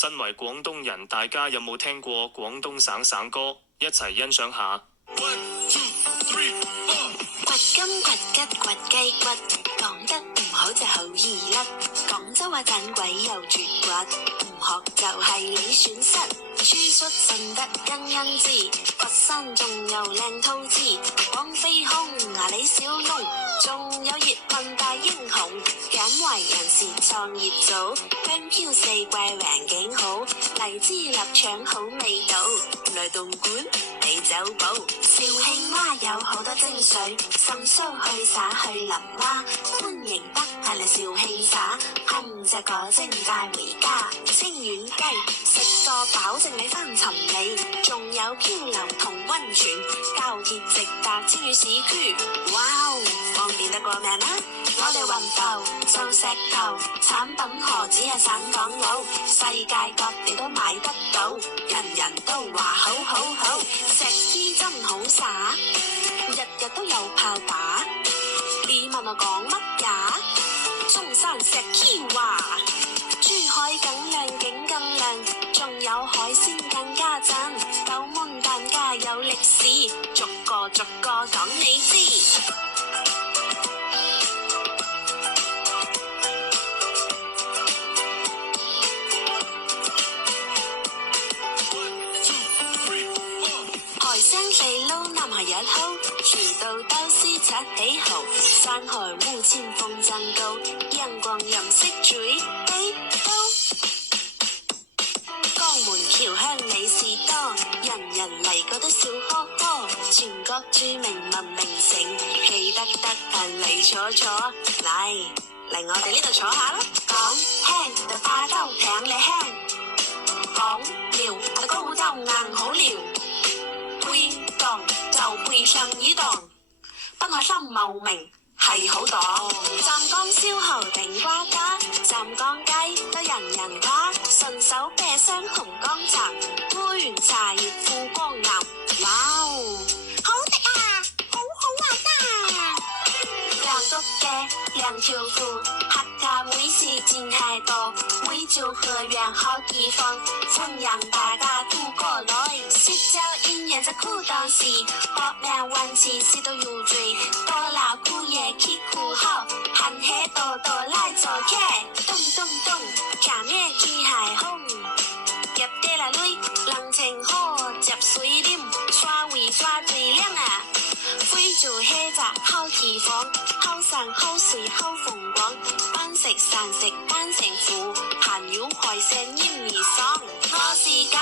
身為廣東人，大家有冇聽過廣東省歌？一齊欣賞下。One, two, three, four。掘金掘吉掘雞骨，講得唔好就好易甩。廣州話盞鬼又絕骨，唔學就係你損失。輸出順得欣欣知，佛山仲有靚兔子，黃飛鴻牙李小龍，仲有葉問大英雄。簡為人士創業組，香飄四季環境好，荔枝臘腸好味道。來東莞你走寶，肇慶蛙有好多精髓，腎蘇去耍去淋蛙，歡迎得係嚟肇慶耍，噴隻果精帶回家。清遠雞食個飽正你翻尋味，仲有漂流同溫泉，高鐵直達清遠市區，哇哦，方便得過命啦！我哋雲浮做石頭，產品何止係省港澳，世界各地都買得到，人人都話好好好。石衣真好耍，日日都有炮打。你問我講乜呀？中山石衣話，珠海更靚景更靚，仲有海鮮更加讚。九門蛋家有歷史，逐個講你知。生肥佬南下一號，廚到兜絲七起號，山海烏千風真高，陽光飲色嘴地高。江門橋香美士多，人人嚟過都笑呵呵，全國著名文明城，記得嚟坐坐，嚟我哋呢度坐下啦。講輕就化州艇你輕，講撩就高州硬好撩。配檔就配上椅檔，不愛心茂名係好檔。湛江燒喉頂呱呱，湛江雞都人人誇，順手啤箱紅光茶，杯完茶葉富光南。哇哦，好食啊，好好玩啊！兩篤嘅兩條褲，客家美食真係多，惠州河源好地方，歡迎大家都過來。說教音樂就酷當時，搏命運氣試到有罪，多勞酷嘢 keep 酷好，行起多多來做劇，咚咚咚，假咩機械空，入地來女，人情好，接水啉，刷胃刷最靚啊！惠州係隻好地方，好山好水好風光，班食山食班成虎，閒有海鮮飲而爽，我是教。